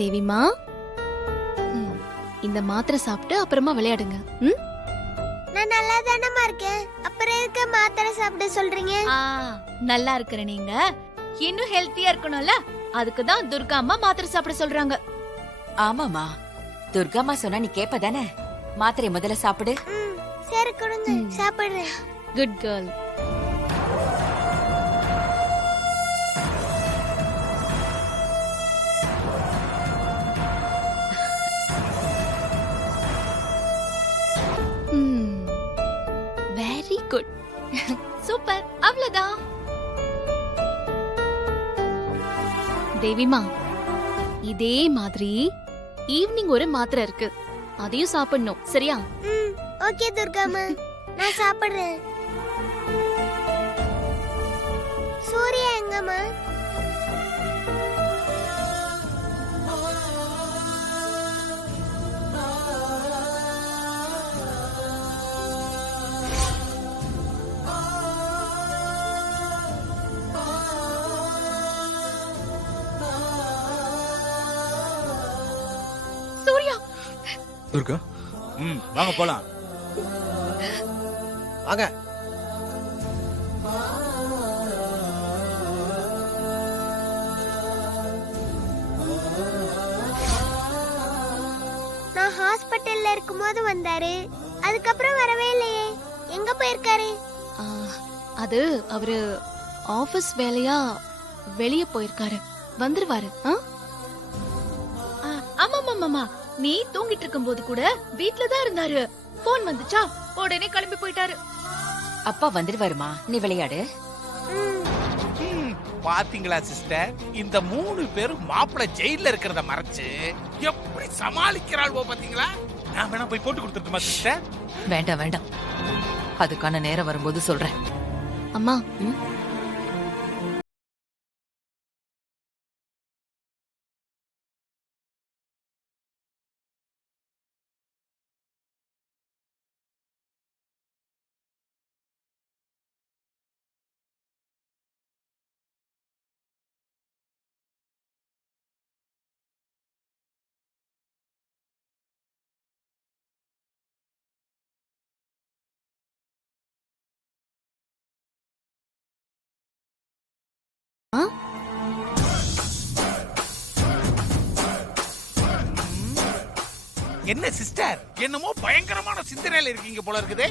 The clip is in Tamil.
தேவிமா, இந்த மாத்திரை சாப்பிட்டு அப்புறமா விளையாடுங்க. ம்? நான் நல்லா தானமா இருக்கேன், அப்புறம் எதுக்கு மாத்திரை சாப்பிட சொல்றீங்க? நல்லா இருக்கிற நீங்க இன்னும் ஹெல்த்தியா இருக்கணும்ல, அதுக்கு தான் துர்கா அம்மா மாத்திரை சாப்பிட சொல்றாங்க. ஆமாமா, துர்காமா சொன்னா நீ கேப்பதானே? மாத்திரை முதல்ல சாப்பிடு. சரி கொடுங்க, சாப்பிடுறேன். Good girl. Very good. Super. அவ்வளவுதான். தேவிமா, இதே மாதிரி ஈவினிங் ஒரு மாத்திரை இருக்கு, அதையும் சாப்பிடணும், சரியா? ஓகே துர்காமா, நான் சாப்பிடுறேன். சூர்யா எங்கம்மா? சூர்யா. துர்கா, வாங்க போலாம். வாங்க. நான் ஹாஸ்பிட்டல்ல இருக்கும்போது வந்தாரு, அதுக்கப்புறம் வரவே இல்லையே. எங்க போயிருக்காரு? அது அவரு ஆபீஸ் வேலையா வெளிய போயிருக்காரு, வந்துருவாரு. ஆமா, நீ தூங்கிட்டு இருக்கும்போது கூட வீட்ல தான் இருந்தாரு. போன் வந்துச்சா, உடனே கிளம்பி போயிட்டாரு. அப்பா வந்துடுவாருமா, நீ விளையாடு. பாத்தீங்களா சிஸ்டர், இந்த 3 பேரும் மாப்பிள்ளை ஜெயில இருக்கிறத மறைச்சு எப்படி சமாளிக்கிறாள் பாத்தீங்களா? நான் வேணா போய் போட்டு கொடுத்துட்டுமா சிஸ்டர்? வேண்டாம் வேண்டாம், அதுக்கான நேரம் வரும்போது சொல்றேன். அம்மா, என்ன சிஸ்டர், என்னமோ பயங்கரமான சிந்தனையில இருக்கீங்க போல இருக்குது.